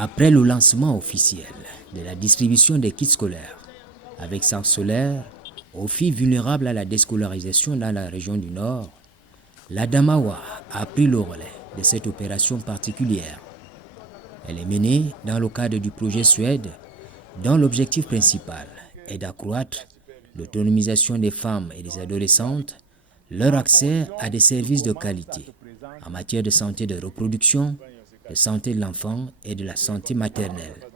Après le lancement officiel de la distribution des kits scolaires avec sacs solaires aux filles vulnérables à la déscolarisation dans la région du Nord, l'Adamawa a pris le relais de cette opération particulière. Elle est menée dans le cadre du projet Suède, dont l'objectif principal est d'accroître l'autonomisation des femmes et des adolescentes, leur accès à des services de qualité en matière de santé de reproduction, de santé de l'enfant et de la santé maternelle.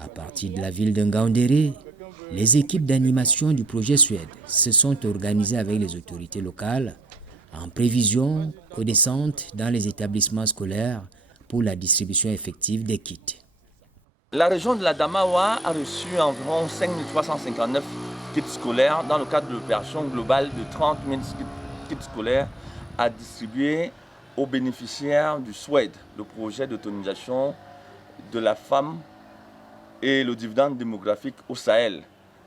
À partir de la ville de Ngaoundéré, les équipes d'animation du projet Suède se sont organisées avec les autorités locales en prévision aux descentes dans les établissements scolaires pour la distribution effective des kits. La région de l'Adamawa a reçu environ 5359 kits scolaires dans le cadre de l'opération globale de 30 000 kits scolaires à distribuer aux bénéficiaires du SWED, le projet d'autonomisation de la femme et le dividende démographique au Sahel.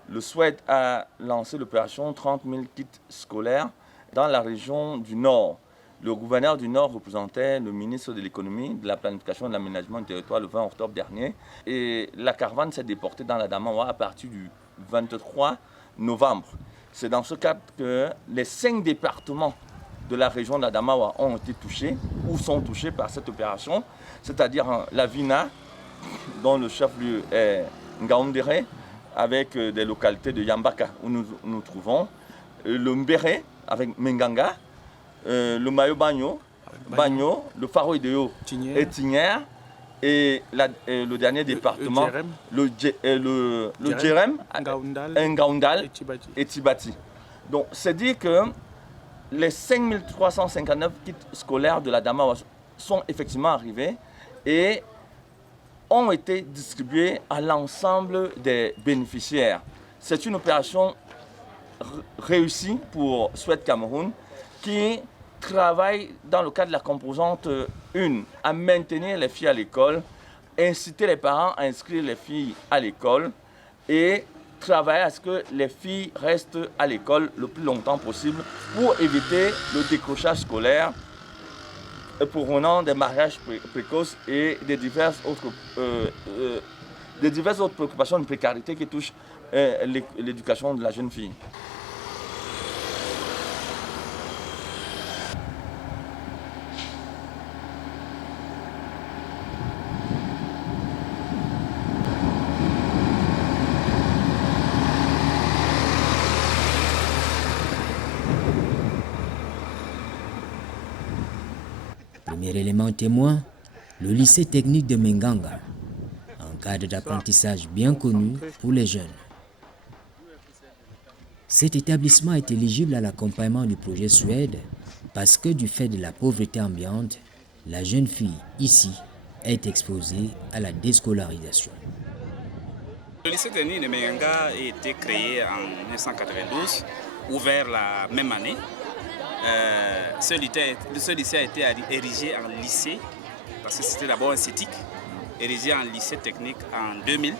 Le SWED a lancé l'opération 30 000 kits scolaires dans la région du Nord. Le gouverneur du Nord représentait le ministre de l'économie, de la planification et de l'aménagement du territoire le 20 octobre dernier. Et la caravane s'est déportée dans l'Adamawa à partir du 23 novembre. C'est dans ce cadre que les 5 départements de la région de l'Adamawa ont été touchés ou sont touchés par cette opération, c'est-à-dire la Vina, dont le chef-lieu est Ngaoundéré, avec des localités de Yambaka où nous trouvons, le Mbéré avec Menganga, le Mayo Bagno, le Faro Ideo et Tignière, et le dernier département, le Djerem, Ngaoundal et Tibati. Donc c'est dire que les 5359 kits scolaires de l'Adamawa sont effectivement arrivés et ont été distribués à l'ensemble des bénéficiaires. C'est une opération réussie pour Suède Cameroun qui travaille dans le cadre de la composante 1 à maintenir les filles à l'école, inciter les parents à inscrire les filles à l'école et travailler à ce que les filles restent à l'école le plus longtemps possible pour éviter le décrochage scolaire provenant des mariages précoces et des diverses autres préoccupations de précarité qui touchent l'éducation de la jeune fille. Premier élément témoin, le lycée technique de Menganga, un cadre d'apprentissage bien connu pour les jeunes. Cet établissement est éligible à l'accompagnement du projet Suède parce que du fait de la pauvreté ambiante, la jeune fille ici est exposée à la déscolarisation. Le lycée technique de Menganga a été créé en 1992, ouvert la même année. Ce lycée a été érigé en lycée, parce que c'était d'abord un CETIC, érigé en lycée technique en 2000.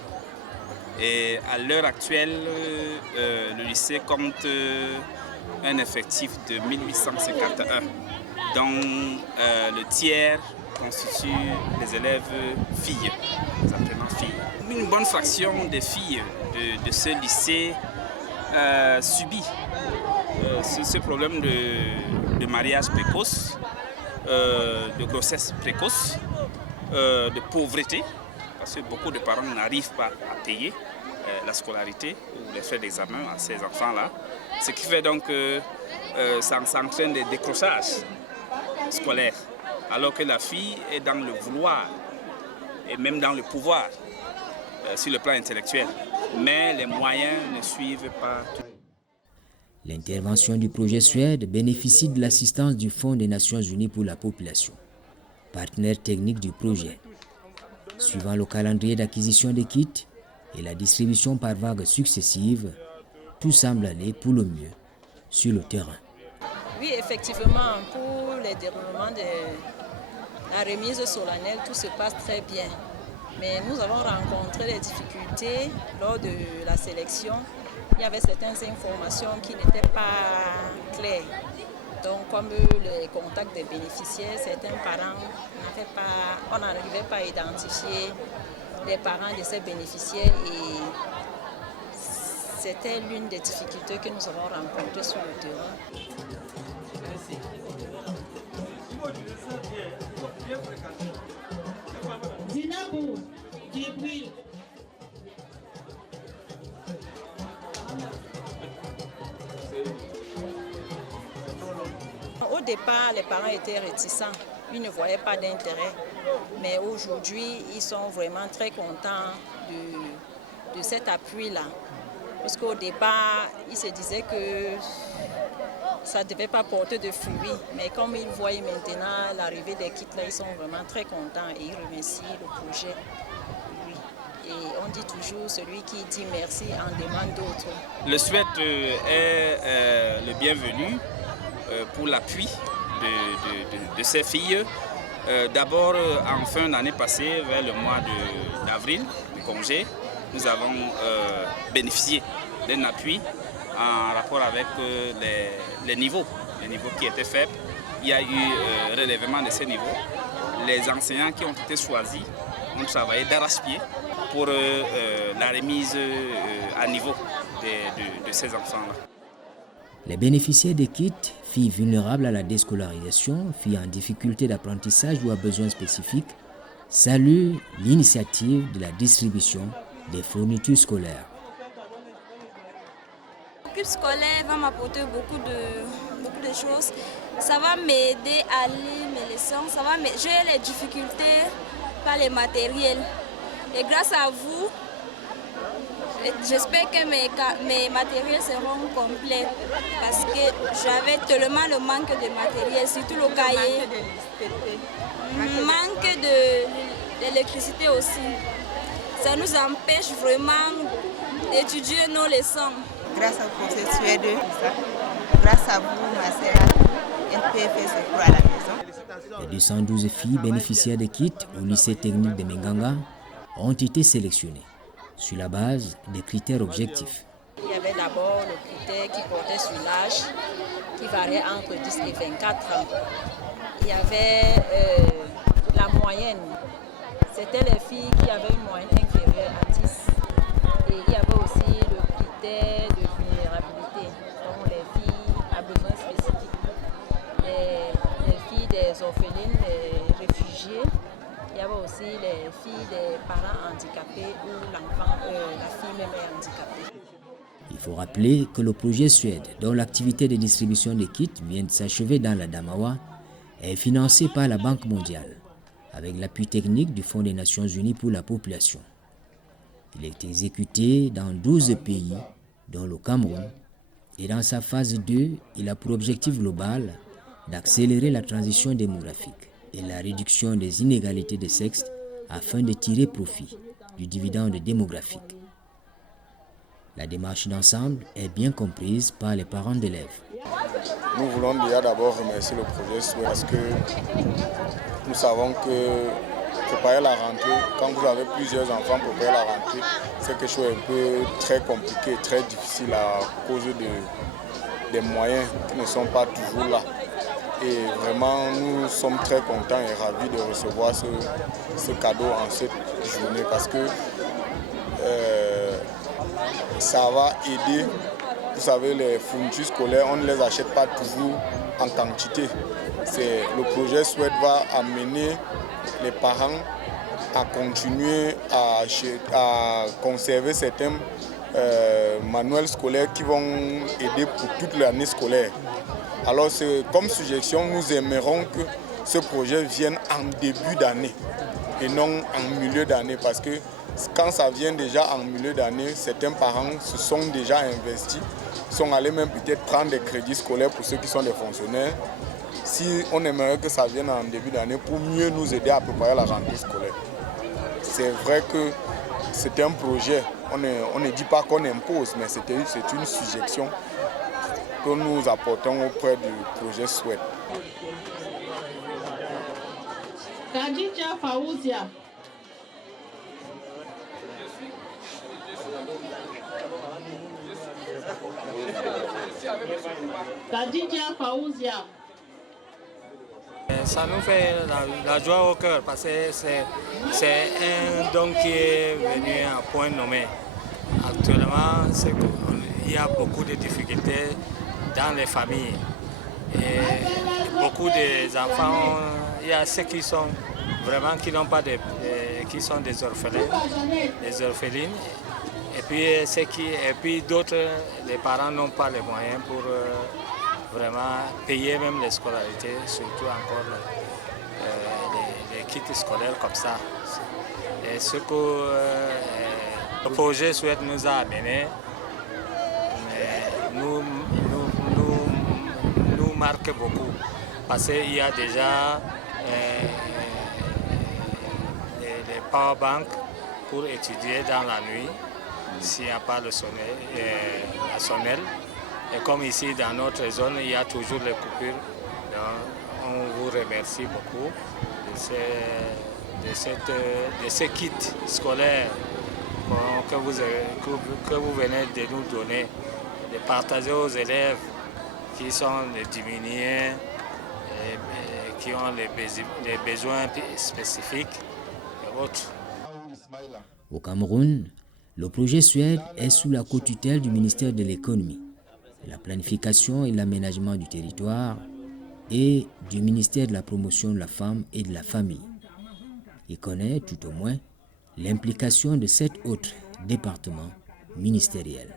Et à l'heure actuelle, le lycée compte un effectif de 1851, dont le tiers constitue les élèves filles, les apprenants filles. Une bonne fraction des filles de ce lycée subit ce problème de mariage précoce, de grossesse précoce, de pauvreté, parce que beaucoup de parents n'arrivent pas à payer la scolarité ou les frais d'examen à ces enfants-là. Ce qui fait donc que ça entraîne des décrochages scolaires, alors que la fille est dans le vouloir et même dans le pouvoir sur le plan intellectuel. Mais les moyens ne suivent pas tout. L'intervention du projet Suède bénéficie de l'assistance du Fonds des Nations Unies pour la population, partenaire technique du projet. Suivant le calendrier d'acquisition des kits et la distribution par vagues successives, tout semble aller pour le mieux sur le terrain. Oui, effectivement, pour les déroulements de la remise solennelle, tout se passe très bien. Mais nous avons rencontré des difficultés lors de la sélection. Il y avait certaines informations qui n'étaient pas claires. Donc, comme les contacts des bénéficiaires, certains parents on n'arrivait pas à identifier les parents de ces bénéficiaires et c'était l'une des difficultés que nous avons rencontrées sur le terrain. Au départ, les parents étaient réticents, ils ne voyaient pas d'intérêt. Mais aujourd'hui, ils sont vraiment très contents de cet appui-là. Parce qu'au départ, ils se disaient que ça ne devait pas porter de fruits. Mais comme ils voient maintenant l'arrivée des kits, là, ils sont vraiment très contents et ils remercient le projet. Oui. Et on dit toujours, celui qui dit merci en demande d'autres. Le SWED est le bienvenu pour l'appui de ces filles. D'abord, en fin d'année passée, vers le mois d'avril, du congé, nous avons bénéficié d'un appui en rapport avec les niveaux qui étaient faibles. Il y a eu relèvement de ces niveaux. Les enseignants qui ont été choisis ont travaillé d'arrache-pied pour la remise à niveau de ces enfants-là. Les bénéficiaires des kits, filles vulnérables à la déscolarisation, filles en difficulté d'apprentissage ou à besoins spécifiques, saluent l'initiative de la distribution des fournitures scolaires. Le kit scolaire va m'apporter beaucoup de choses. Ça va m'aider à lire mes leçons. J'ai les difficultés par les matériels. Et grâce à vous, j'espère que mes matériels seront complets parce que j'avais tellement le manque de matériel, surtout le cahier. Manque d'électricité aussi. Ça nous empêche vraiment d'étudier nos leçons. Grâce au projet suédois, grâce à vous, ma sœur, elle peut faire ses cours à la maison. Les 212 filles bénéficiaires des kits au lycée technique de Menganga ont été sélectionnées sur la base des critères objectifs. Il y avait d'abord le critère qui portait sur l'âge, qui variait entre 10 et 24 ans. Il y avait la moyenne. C'était les filles qui avaient une moyenne inférieure à 10. Et il y avait aussi le critère de vulnérabilité, donc les filles à besoins spécifiques. Les filles des orphelines, les réfugiés. Il y avait aussi les filles des parents handicapés ou la fille même est handicapée. Il faut rappeler que le projet Suède, dont l'activité de distribution des kits vient de s'achever dans la Damawa, est financé par la Banque mondiale, avec l'appui technique du Fonds des Nations Unies pour la population. Il est exécuté dans 12 pays, dont le Cameroun, et dans sa phase 2, il a pour objectif global d'accélérer la transition démographique et la réduction des inégalités de sexe afin de tirer profit du dividende démographique. La démarche d'ensemble est bien comprise par les parents d'élèves. Nous voulons déjà d'abord remercier le projet parce que nous savons que préparer la rentrée, quand vous avez plusieurs enfants, préparer la rentrée, c'est quelque chose un peu très compliqué, très difficile à cause des moyens qui ne sont pas toujours là. Et vraiment, nous sommes très contents et ravis de recevoir ce cadeau en cette journée parce que ça va aider. Vous savez, les fournitures scolaires, on ne les achète pas toujours en quantité. Le projet SWED va amener les parents à continuer à conserver certains manuels scolaires qui vont aider pour toute l'année scolaire. Alors, comme suggestion, nous aimerons que ce projet vienne en début d'année et non en milieu d'année parce que quand ça vient déjà en milieu d'année, certains parents se sont déjà investis, sont allés même peut-être prendre des crédits scolaires pour ceux qui sont des fonctionnaires. Si on aimerait que ça vienne en début d'année pour mieux nous aider à préparer la rentrée scolaire. C'est vrai que c'est un projet, on ne dit pas qu'on impose, mais c'est une suggestion que nous apportons auprès du projet SWED. Khadija Faouzia. Khadija Faouzia. ça nous fait la joie au cœur parce que c'est un don qui est venu à point nommé. Actuellement, il y a beaucoup de difficultés dans les familles. Et beaucoup d'enfants, il y a ceux qui sont vraiment qui n'ont pas qui sont des orphelins, des orphelines. Et puis d'autres, les parents n'ont pas les moyens pour vraiment payer même les scolarités, surtout encore les kits scolaires comme ça. Et ce que le projet souhaite nous a amené, nous marque beaucoup parce qu'il y a déjà les power banks pour étudier dans la nuit s'il n'y a pas la sonnelle. Et comme ici dans notre zone, il y a toujours les coupures. Donc, on vous remercie beaucoup de ces kits scolaires que vous venez de nous donner, de partager aux élèves qui sont les diminués, et qui ont les besoins spécifiques et autres. Au Cameroun, le projet Suède est sous la co-tutelle du ministère de l'économie, de la planification et de l'aménagement du territoire et du ministère de la promotion de la femme et de la famille. Il connaît tout au moins l'implication de 7 autres départements ministériels.